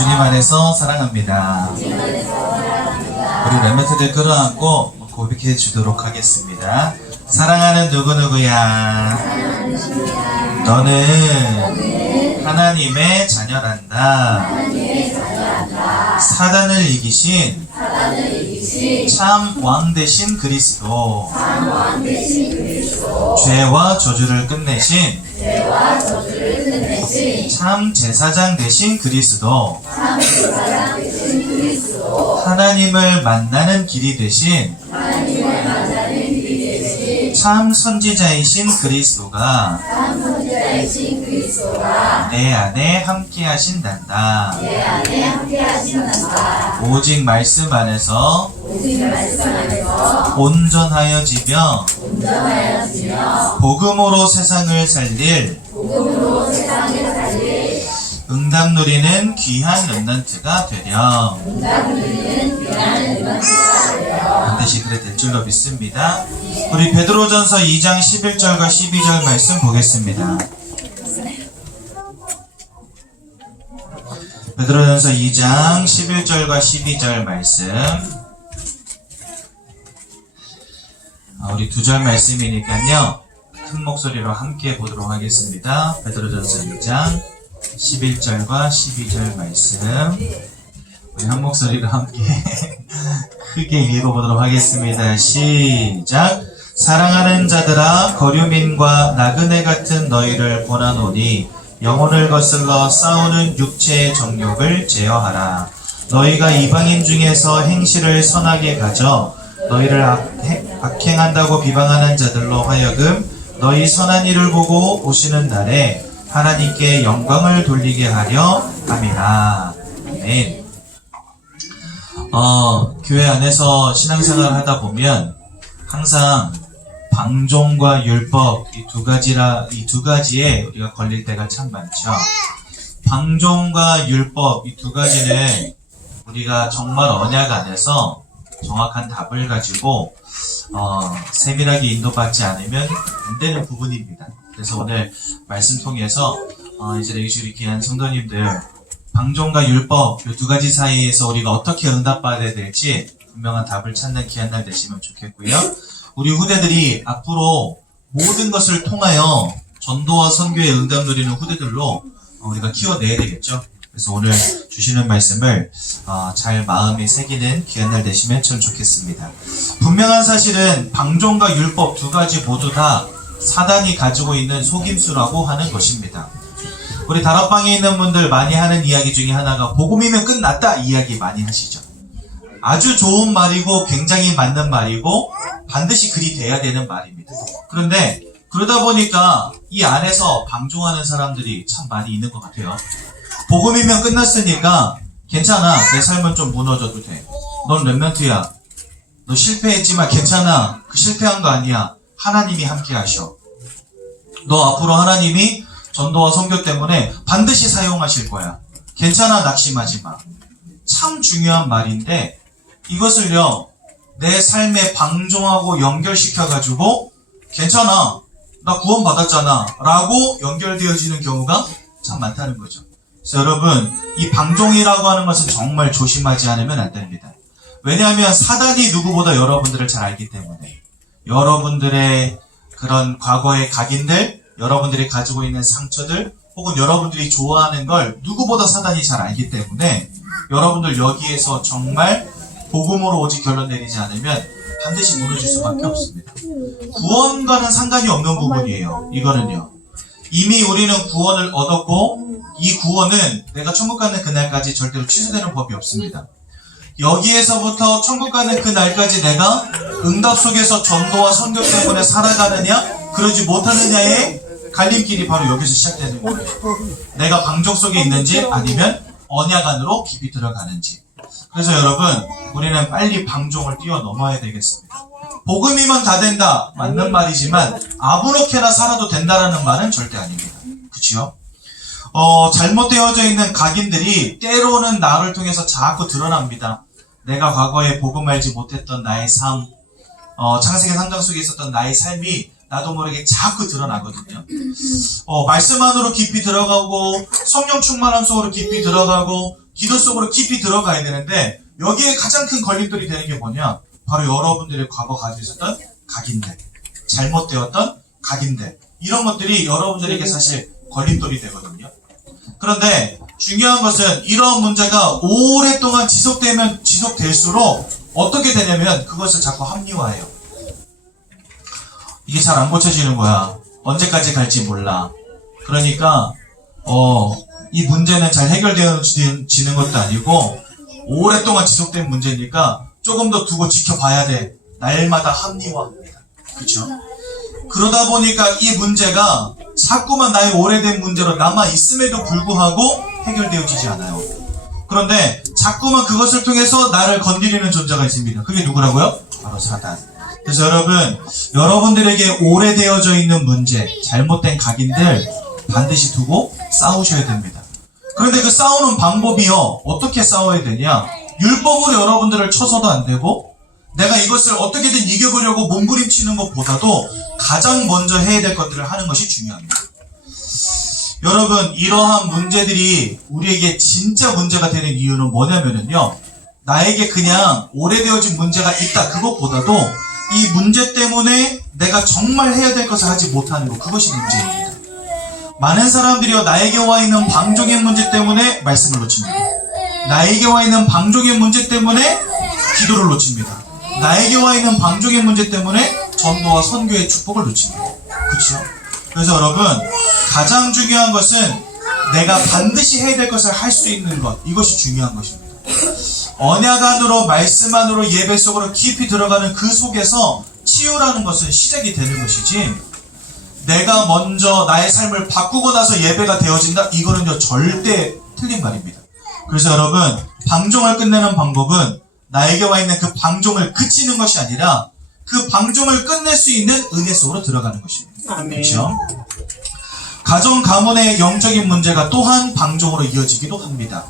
주님 안에서 사랑합니다. 우리 랩멘트들 끌어안고 고백해 주도록 하겠습니다. 사랑하는 누구누구야, 너는 하나님의 자녀란다. 사단을 이기신 참 왕 되신 그리스도, 죄와 저주를 끝내신 참 제사장 되신 그리스도, 하나님을 만나는 길이 되신 참 선지자이신 그리스도가 내 안에 함께 하신단다. 오직 말씀 안에서 온전하여지며 복음으로 세상을 살릴 응답 누리는 귀한 렘넌트가 되렴. 반드시 그래 될 줄로 믿습니다. 우리 베드로전서 2장 11절과 12절 말씀 보겠습니다. 베드로전서 2장 11절과 12절 말씀. 우리 두 절 말씀이니까요, 큰 목소리로 함께 보도록 하겠습니다. 베드로전서 2장 11절과 12절 말씀, 우리 한 목소리로 함께 크게 읽어보도록 하겠습니다. 시작. 사랑하는 자들아, 거류민과 나그네 같은 너희를 권하노니 영혼을 거슬러 싸우는 육체의 정욕을 제어하라. 너희가 이방인 중에서 행실을 선하게 가져 너희를 악행한다고 비방하는 자들로 하여금 너희 선한 일을 보고 오시는 날에 하나님께 영광을 돌리게 하려 함이라. 아멘. 교회 안에서 신앙생활을 하다 보면 항상 방종과 율법, 이 두 가지에 우리가 걸릴 때가 참 많죠. 방종과 율법, 이 두 가지는 우리가 정말 언약 안에서 정확한 답을 가지고 세밀하게 인도받지 않으면 안 되는 부분입니다. 그래서 오늘 말씀 통해서 이제 우리 귀한 성도님들, 방종과 율법 이 두 가지 사이에서 우리가 어떻게 응답받아야 될지 분명한 답을 찾는 귀한 날 되시면 좋겠고요. 우리 후대들이 앞으로 모든 것을 통하여 전도와 선교에 응답 누리는 후대들로 우리가 키워내야 되겠죠. 그래서 오늘 주시는 말씀을 잘 마음에 새기는 귀한 날 되시면 참 좋겠습니다. 분명한 사실은 방종과 율법 두 가지 모두 다 사단이 가지고 있는 속임수라고 하는 것입니다. 우리 다락방에 있는 분들 많이 하는 이야기 중에 하나가 복음이면 끝났다 이야기 많이 하시죠. 아주 좋은 말이고 굉장히 맞는 말이고 반드시 그리 돼야 되는 말입니다. 그런데 그러다 보니까 이 안에서 방종하는 사람들이 참 많이 있는 것 같아요. 복음이면 끝났으니까 괜찮아, 내 삶은 좀 무너져도 돼, 넌 렘넌트야, 너 실패했지만 괜찮아, 그 실패한 거 아니야, 하나님이 함께 하셔, 너 앞으로 하나님이 전도와 선교 때문에 반드시 사용하실 거야, 괜찮아, 낙심하지 마. 참 중요한 말인데 이것을요 내 삶에 방종하고 연결시켜가지고 괜찮아, 나 구원 받았잖아 라고 연결되어지는 경우가 참 많다는 거죠. 그래서 여러분, 이 방종이라고 하는 것은 정말 조심하지 않으면 안 됩니다. 왜냐하면 사단이 누구보다 여러분들을 잘 알기 때문에, 여러분들의 그런 과거의 각인들, 여러분들이 가지고 있는 상처들, 혹은 여러분들이 좋아하는 걸 누구보다 사단이 잘 알기 때문에 여러분들 여기에서 정말 복음으로 오직 결론 내리지 않으면 반드시 무너질 수밖에 없습니다. 구원과는 상관이 없는 부분이에요. 이거는요, 이미 우리는 구원을 얻었고 이 구원은 내가 천국 가는 그날까지 절대로 취소되는 법이 없습니다. 여기에서부터 천국 가는 그날까지 내가 응답 속에서 전도와 선교 때문에 살아가느냐 그러지 못하느냐의 갈림길이 바로 여기서 시작되는 거예요. 내가 방종 속에 있는지 아니면 언약 안으로 깊이 들어가는지. 그래서 여러분, 우리는 빨리 방종을 뛰어넘어야 되겠습니다. 복음이면 다 된다, 맞는 말이지만 아무렇게나 살아도 된다라는 말은 절대 아닙니다. 그치요? 잘못되어져 있는 각인들이 때로는 나를 통해서 자꾸 드러납니다. 내가 과거에 복음 알지 못했던 나의 삶, 창세기 3장 속에 있었던 나의 삶이 나도 모르게 자꾸 드러나거든요. 말씀 안으로 깊이 들어가고 성령 충만함 속으로 깊이 들어가고 기도 속으로 깊이 들어가야 되는데 여기에 가장 큰 걸림돌이 되는 게 뭐냐? 바로 여러분들의 과거 가지고 있었던 각인들, 잘못되었던 각인들, 이런 것들이 여러분들에게 사실 걸림돌이 되거든요. 그런데 중요한 것은 이런 문제가 오랫동안 지속될수록 어떻게 되냐면 그것을 자꾸 합리화해요. 이게 잘 안 고쳐지는 거야. 언제까지 갈지 몰라. 그러니까 이 문제는 잘 해결되어지는 것도 아니고 오랫동안 지속된 문제니까 조금 더 두고 지켜봐야 돼. 날마다 합리화합니다. 그렇죠? 그러다 보니까 이 문제가 자꾸만 나의 오래된 문제로 남아있음에도 불구하고 해결되어지지 않아요. 그런데 자꾸만 그것을 통해서 나를 건드리는 존재가 있습니다. 그게 누구라고요? 바로 사단. 그래서 여러분들에게 오래되어져 있는 문제, 잘못된 각인들 반드시 두고 싸우셔야 됩니다. 그런데 그 싸우는 방법이요, 어떻게 싸워야 되냐? 율법으로 여러분들을 쳐서도 안 되고, 내가 이것을 어떻게든 이겨보려고 몸부림치는 것보다도 가장 먼저 해야 될 것들을 하는 것이 중요합니다. 여러분, 이러한 문제들이 우리에게 진짜 문제가 되는 이유는 뭐냐면요, 나에게 그냥 오래되어진 문제가 있다, 그것보다도 이 문제 때문에 내가 정말 해야 될 것을 하지 못하는 것, 그것이 문제입니다. 많은 사람들이요, 나에게 와 있는 방종의 문제 때문에 말씀을 놓칩니다. 나에게 와 있는 방종의 문제 때문에 기도를 놓칩니다. 나에게 와 있는 방종의 문제 때문에 전도와 선교의 축복을 놓칩니다. 그렇죠? 그래서 여러분, 가장 중요한 것은 내가 반드시 해야 될 것을 할 수 있는 것, 이것이 중요한 것입니다. 언약 안으로, 말씀 안으로, 예배 속으로 깊이 들어가는 그 속에서 치유라는 것은 시작이 되는 것이지, 내가 먼저 나의 삶을 바꾸고 나서 예배가 되어진다? 이거는요, 절대 틀린 말입니다. 그래서 여러분, 방종을 끝내는 방법은 나에게 와 있는 그 방종을 그치는 것이 아니라 그 방종을 끝낼 수 있는 은혜 속으로 들어가는 것입니다. 그렇죠? 가정 가문의 영적인 문제가 또한 방종으로 이어지기도 합니다.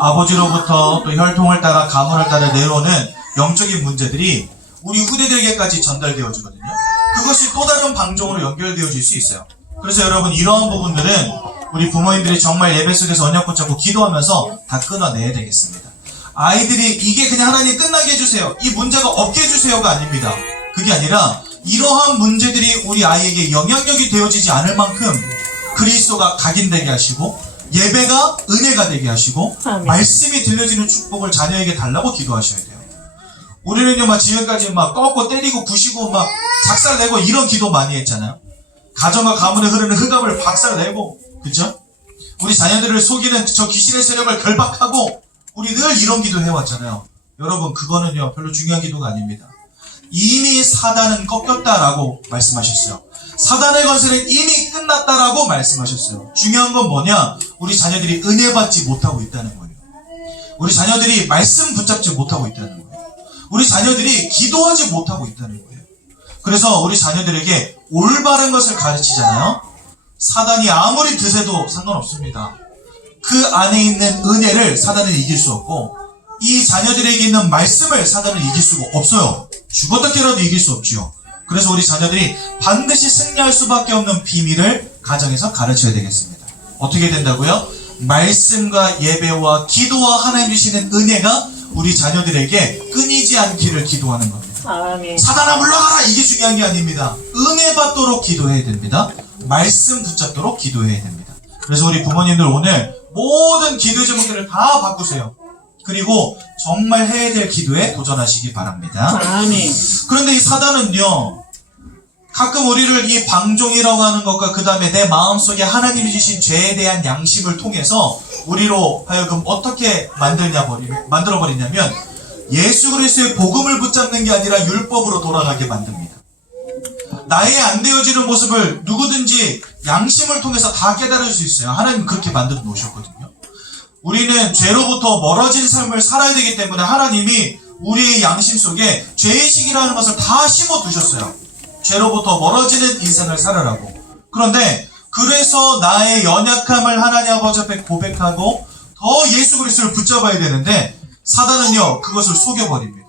아버지로부터 또 혈통을 따라 가문을 따라 내려오는 영적인 문제들이 우리 후대들에게까지 전달되어지거든요. 그것이 또 다른 방종으로 연결되어질 수 있어요. 그래서 여러분, 이러한 부분들은 우리 부모님들이 정말 예배 속에서 언약 붙잡고 기도하면서 다 끊어내야 되겠습니다. 아이들이 이게 그냥 하나님 끝나게 해주세요, 이 문제가 없게 해주세요가 아닙니다. 그게 아니라 이러한 문제들이 우리 아이에게 영향력이 되어지지 않을 만큼 그리스도가 각인되게 하시고 예배가 은혜가 되게 하시고 아멘. 말씀이 들려지는 축복을 자녀에게 달라고 기도하셔야 돼요. 우리는요, 지금까지 꺾고 때리고 부시고 작살내고 이런 기도 많이 했잖아요. 가정과 가문에 흐르는 흑암을 박살내고, 그죠? 우리 자녀들을 속이는 저 귀신의 세력을 결박하고 우리 늘 이런 기도 해왔잖아요. 여러분, 그거는요, 별로 중요한 기도가 아닙니다. 이미 사단은 꺾였다라고 말씀하셨어요. 사단의 건설은 이미 끝났다라고 말씀하셨어요. 중요한 건 뭐냐? 우리 자녀들이 은혜 받지 못하고 있다는 거예요. 우리 자녀들이 말씀 붙잡지 못하고 있다는 거예요. 우리 자녀들이 기도하지 못하고 있다는 거예요. 그래서 우리 자녀들에게 올바른 것을 가르치잖아요. 사단이 아무리 드세도 상관없습니다. 그 안에 있는 은혜를 사단은 이길 수 없고, 이 자녀들에게 있는 말씀을 사단은 이길 수가 없어요. 죽어도 이길 수 없지요. 그래서 우리 자녀들이 반드시 승리할 수밖에 없는 비밀을 가정에서 가르쳐야 되겠습니다. 어떻게 된다고요? 말씀과 예배와 기도와 하나님 주시는 은혜가 우리 자녀들에게 끊이지 않기를 기도하는 겁니다. 아멘. 사단아 물러가라, 이게 중요한 게 아닙니다. 은혜 받도록 기도해야 됩니다. 말씀 붙잡도록 기도해야 됩니다. 그래서 우리 부모님들 오늘 모든 기도 제목들을 다 바꾸세요. 그리고 정말 해야 될 기도에 도전하시기 바랍니다. 아멘. 그런데 이 사단은요, 가끔 우리를 이 방종이라고 하는 것과 그 다음에 내 마음속에 하나님이 주신 죄에 대한 양심을 통해서 우리로 하여금 어떻게 만들어버리냐면 예수 그리스도의 복음을 붙잡는 게 아니라 율법으로 돌아가게 만듭니다. 나의 안 되어지는 모습을 누구든지 양심을 통해서 다 깨달을 수 있어요. 하나님 그렇게 만들어 놓으셨거든요. 우리는 죄로부터 멀어진 삶을 살아야 되기 때문에 하나님이 우리의 양심 속에 죄의식이라는 것을 다 심어 두셨어요. 죄로부터 멀어지는 인생을 살아라고. 그런데 그래서 나의 연약함을 하나님 아버지 앞에 고백하고 더 예수 그리스도를 붙잡아야 되는데 사단은요, 그것을 속여버립니다.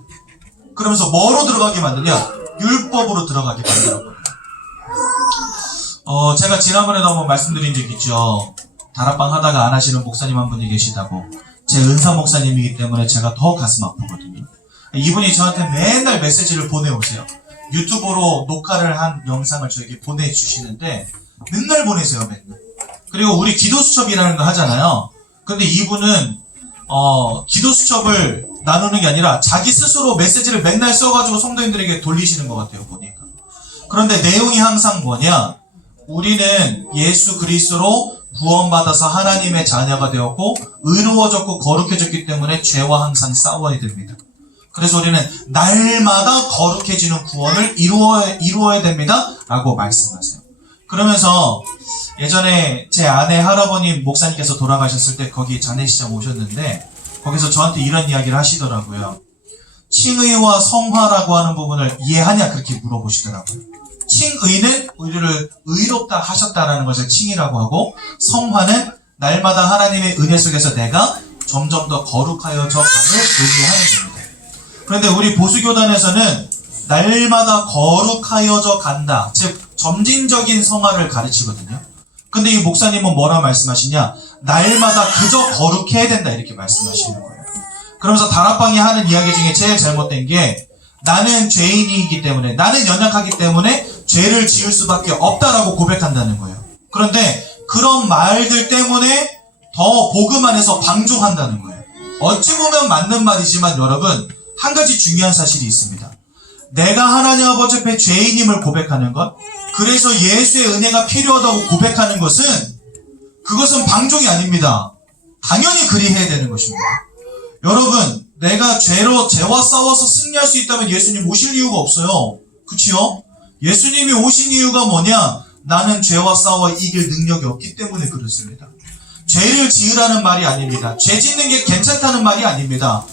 그러면서 뭐로 들어가게 만드냐? 율법으로 들어가게 만들어버려요. 제가 지난번에도 한번 말씀드린 적 있죠. 다락방 하다가 안 하시는 목사님 한 분이 계시다고. 제 은사 목사님이기 때문에 제가 더 가슴 아프거든요. 이분이 저한테 맨날 메시지를 보내오세요. 유튜브로 녹화를 한 영상을 저에게 보내주시는데 맨날 보내세요, 맨날. 그리고 우리 기도수첩이라는 거 하잖아요. 근데 이분은 기도수첩을 나누는 게 아니라 자기 스스로 메시지를 맨날 써가지고 성도님들에게 돌리시는 것 같아요, 보니까. 그런데 내용이 항상 뭐냐? 우리는 예수 그리스도로 구원받아서 하나님의 자녀가 되었고 의로워졌고 거룩해졌기 때문에 죄와 항상 싸워야 됩니다. 그래서 우리는 날마다 거룩해지는 구원을 이루어야 됩니다 라고 말씀하세요. 그러면서 예전에 제 아내 할아버님 목사님께서 돌아가셨을 때 거기 장례식장 오셨는데 거기서 저한테 이런 이야기를 하시더라고요. 칭의와 성화라고 하는 부분을 이해하냐 그렇게 물어보시더라고요. 칭의는 우리를 의롭다 하셨다라는 것을 칭의라고 하고, 성화는 날마다 하나님의 은혜 속에서 내가 점점 더 거룩하여져 감을 의미하는 겁니다. 그런데 우리 보수교단에서는 날마다 거룩하여져 간다, 즉 점진적인 성화를 가르치거든요. 근데 이 목사님은 뭐라 말씀하시냐? 날마다 그저 거룩해야 된다 이렇게 말씀하시는 거예요. 그러면서 다락방이 하는 이야기 중에 제일 잘못된 게, 나는 죄인이기 때문에, 나는 연약하기 때문에 죄를 지을 수밖에 없다라고 고백한다는 거예요. 그런데 그런 말들 때문에 더 복음 안에서 방종한다는 거예요. 어찌 보면 맞는 말이지만 여러분, 한 가지 중요한 사실이 있습니다. 내가 하나님 아버지 앞에 죄인임을 고백하는 것, 그래서 예수의 은혜가 필요하다고 고백하는 것은, 그것은 방종이 아닙니다. 당연히 그리해야 되는 것입니다. 여러분, 내가 죄와 싸워서 승리할 수 있다면 예수님 오실 이유가 없어요. 그치요? 예수님이 오신 이유가 뭐냐? 나는 죄와 싸워 이길 능력이 없기 때문에 그렇습니다. 죄를 지으라는 말이 아닙니다. 죄 짓는 게 괜찮다는 말이 아닙니다.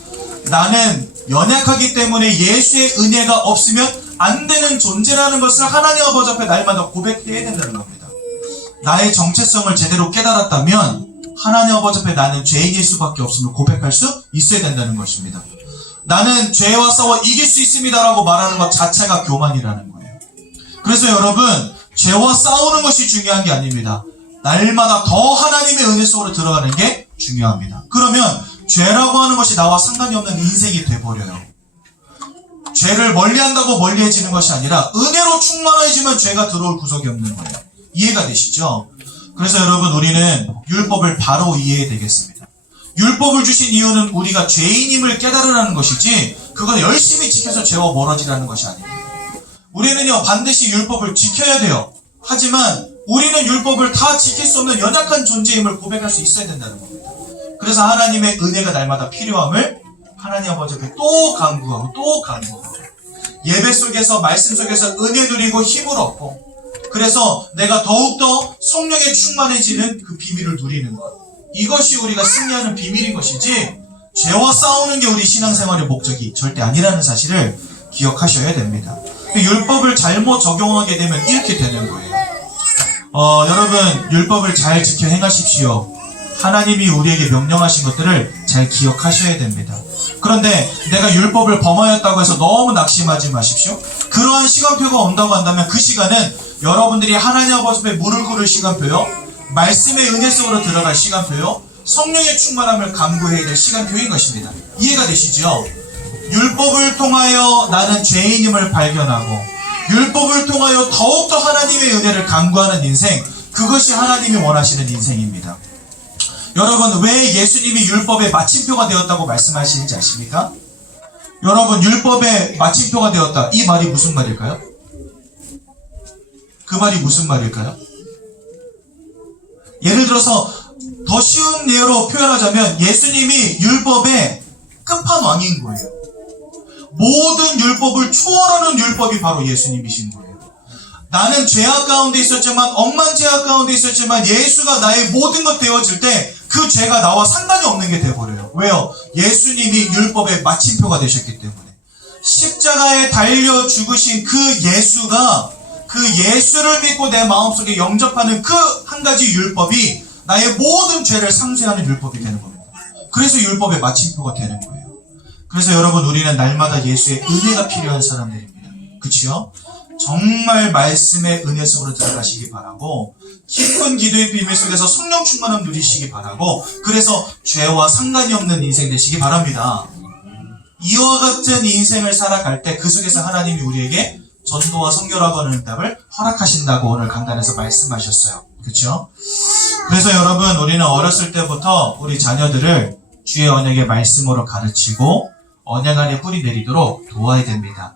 나는 연약하기 때문에 예수의 은혜가 없으면 안 되는 존재라는 것을 하나님 아버지 앞에 날마다 고백해야 된다는 겁니다. 나의 정체성을 제대로 깨달았다면 하나님 아버지 앞에 나는 죄인일 수밖에 없음을 고백할 수 있어야 된다는 것입니다. 나는 죄와 싸워 이길 수 있습니다라고 말하는 것 자체가 교만이라는 거예요. 그래서 여러분, 죄와 싸우는 것이 중요한 게 아닙니다. 날마다 더 하나님의 은혜 속으로 들어가는 게 중요합니다. 그러면 죄라고 하는 것이 나와 상관이 없는 인생이 돼버려요. 죄를 멀리한다고 멀리해지는 것이 아니라 은혜로 충만해지면 죄가 들어올 구석이 없는 거예요. 이해가 되시죠? 그래서 여러분, 우리는 율법을 바로 이해해야 되겠습니다. 율법을 주신 이유는 우리가 죄인임을 깨달으라는 것이지, 그건 열심히 지켜서 죄와 멀어지라는 것이 아닙니다. 우리는요, 반드시 율법을 지켜야 돼요. 하지만 우리는 율법을 다 지킬 수 없는 연약한 존재임을 고백할 수 있어야 된다는 겁니다. 그래서 하나님의 은혜가 날마다 필요함을 하나님 아버지 앞에 또 간구하고 또 간구하고, 예배 속에서 말씀 속에서 은혜 누리고 힘을 얻고, 그래서 내가 더욱더 성령에 충만해지는 그 비밀을 누리는 것, 이것이 우리가 승리하는 비밀인 것이지, 죄와 싸우는 게 우리 신앙생활의 목적이 절대 아니라는 사실을 기억하셔야 됩니다. 율법을 잘못 적용하게 되면 이렇게 되는 거예요. 여러분, 율법을 잘 지켜 행하십시오. 하나님이 우리에게 명령하신 것들을 잘 기억하셔야 됩니다. 그런데 내가 율법을 범하였다고 해서 너무 낙심하지 마십시오. 그러한 시간표가 온다고 한다면 그 시간은 여러분들이 하나님 아버지 앞에 무릎 꿇을 시간표요, 말씀의 은혜 속으로 들어갈 시간표요, 성령의 충만함을 간구해야 될 시간표인 것입니다. 이해가 되시죠? 율법을 통하여 나는 죄인임을 발견하고, 율법을 통하여 더욱더 하나님의 은혜를 간구하는 인생, 그것이 하나님이 원하시는 인생입니다. 여러분, 왜 예수님이 율법의 마침표가 되었다고 말씀하시는지 아십니까? 여러분, 율법의 마침표가 되었다, 이 말이 무슨 말일까요? 그 말이 무슨 말일까요? 예를 들어서 더 쉬운 예로 표현하자면, 예수님이 율법의 끝판왕인 거예요. 모든 율법을 초월하는 율법이 바로 예수님이신 거예요. 나는 죄악 가운데 있었지만, 억만 죄악 가운데 있었지만, 예수가 나의 모든 것 되어질 때 그 죄가 나와 상관이 없는 게 돼버려요. 왜요? 예수님이 율법의 마침표가 되셨기 때문에. 십자가에 달려 죽으신 그 예수가, 그 예수를 믿고 내 마음속에 영접하는 그 한 가지 율법이 나의 모든 죄를 상쇄하는 율법이 되는 겁니다. 그래서 율법의 마침표가 되는 거예요. 그래서 여러분, 우리는 날마다 예수의 은혜가 필요한 사람들입니다. 그치요? 정말 말씀의 은혜 속으로 들어가시기 바라고 깊은 기도의 비밀 속에서 성령 충만함 누리시기 바라고 그래서 죄와 상관이 없는 인생 되시기 바랍니다. 이와 같은 인생을 살아갈 때 그 속에서 하나님이 우리에게 전도와 선교라고 하는 응답을 허락하신다고 오늘 강단에서 말씀하셨어요. 그렇죠? 그래서 여러분 우리는 어렸을 때부터 우리 자녀들을 주의 언약의 말씀으로 가르치고 언약 안에 뿌리 내리도록 도와야 됩니다.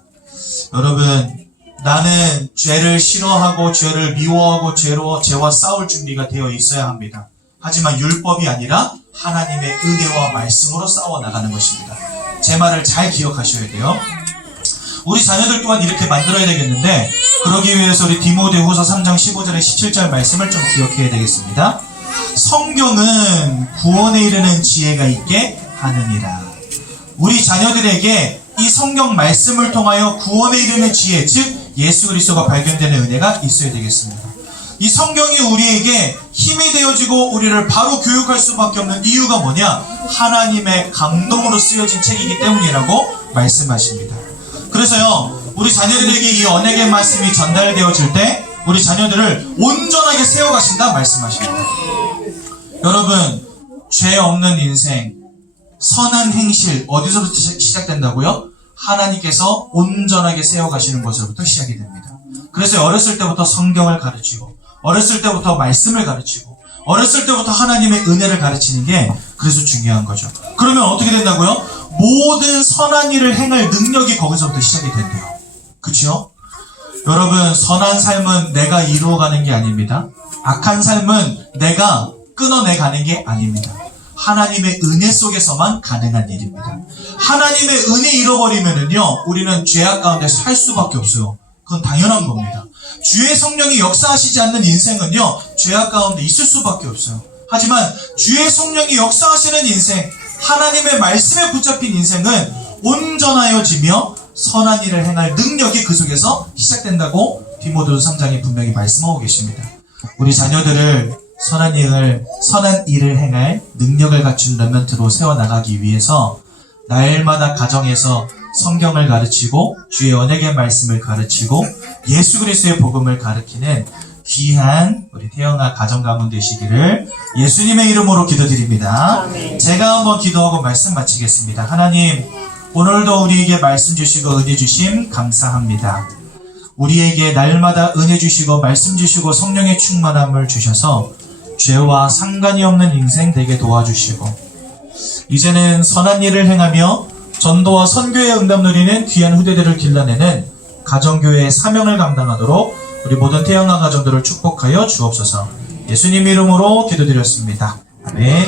여러분 나는 죄를 싫어하고 죄를 미워하고 죄와 싸울 준비가 되어 있어야 합니다. 하지만 율법이 아니라 하나님의 은혜와 말씀으로 싸워 나가는 것입니다. 제 말을 잘 기억하셔야 돼요. 우리 자녀들 또한 이렇게 만들어야 되겠는데 그러기 위해서 우리 디모데후서 3장 15절에 17절 말씀을 좀 기억해야 되겠습니다. 성경은 구원에 이르는 지혜가 있게 하느니라. 우리 자녀들에게 이 성경 말씀을 통하여 구원에 이르는 지혜, 즉 예수 그리스도가 발견되는 은혜가 있어야 되겠습니다. 이 성경이 우리에게 힘이 되어지고 우리를 바로 교육할 수밖에 없는 이유가 뭐냐? 하나님의 감동으로 쓰여진 책이기 때문이라고 말씀하십니다. 그래서요, 우리 자녀들에게 이 언약의 말씀이 전달되어질 때 우리 자녀들을 온전하게 세워가신다 말씀하십니다. 여러분, 죄 없는 인생, 선한 행실 어디서부터 시작된다고요? 하나님께서 온전하게 세워가시는 것으로부터 시작이 됩니다. 그래서 어렸을 때부터 성경을 가르치고 어렸을 때부터 말씀을 가르치고 어렸을 때부터 하나님의 은혜를 가르치는 게 그래서 중요한 거죠. 그러면 어떻게 된다고요? 모든 선한 일을 행할 능력이 거기서부터 시작이 된대요. 그렇죠? 여러분, 선한 삶은 내가 이루어가는 게 아닙니다. 악한 삶은 내가 끊어내가는 게 아닙니다. 하나님의 은혜 속에서만 가능한 일입니다. 하나님의 은혜 잃어버리면은요, 우리는 죄악 가운데 살 수밖에 없어요. 그건 당연한 겁니다. 주의 성령이 역사하시지 않는 인생은요, 죄악 가운데 있을 수밖에 없어요. 하지만 주의 성령이 역사하시는 인생, 하나님의 말씀에 붙잡힌 인생은 온전하여지며 선한 일을 행할 능력이 그 속에서 시작된다고 디모데후서 3장에 분명히 말씀하고 계십니다. 우리 자녀들을 선한 일을 행할 능력을 갖춘 렘넌트로 세워나가기 위해서 날마다 가정에서 성경을 가르치고 주의 언약의 말씀을 가르치고 예수 그리스도의 복음을 가르치는 귀한 우리 태영아 가정 가문 되시기를 예수님의 이름으로 기도드립니다. 제가 한번 기도하고 말씀 마치겠습니다. 하나님, 오늘도 우리에게 말씀 주시고 은혜 주심 감사합니다. 우리에게 날마다 은혜 주시고 말씀 주시고 성령의 충만함을 주셔서 죄와 상관이 없는 인생 되게 도와주시고 이제는 선한 일을 행하며 전도와 선교의 응답 누리는 귀한 후대들을 길러내는 가정교회의 사명을 감당하도록 우리 모든 태영아 가정들을 축복하여 주옵소서. 예수님 이름으로 기도드렸습니다. 아멘.